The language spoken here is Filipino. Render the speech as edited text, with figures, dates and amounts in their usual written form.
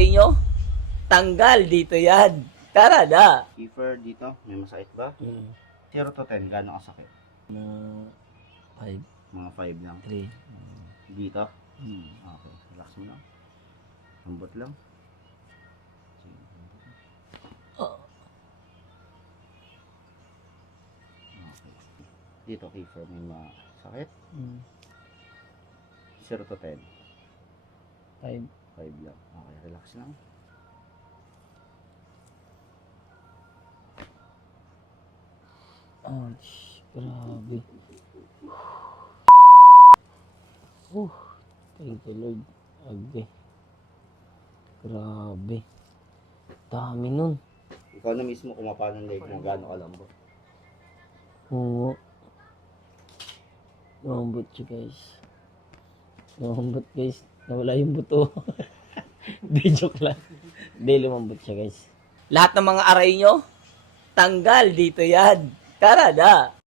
aray nyo, tanggal dito yan. Tara na. Kiefer dito, may masakit ba? 0 to 10, gano'ng kasakit? 5, Mga 5 lang. 3. Dito? Okay, relax mo lang. Lambot lang. Okay. Dito, Kiefer, may masakit? 0 to 10. 5. 5 lang. Okay, relax lang. Grabe. Thank you Lord. Agbe. Grabe. Dami nun. Ikaw na mismo kumapa ng leg mo, gano'ng kalambot. Oo. Lumambot siya guys. Lumambot guys. Nawala yung buto. Di joke lang. Di lumambot siya guys. Lahat ng mga aray nyo, tanggal dito yan. Tara na.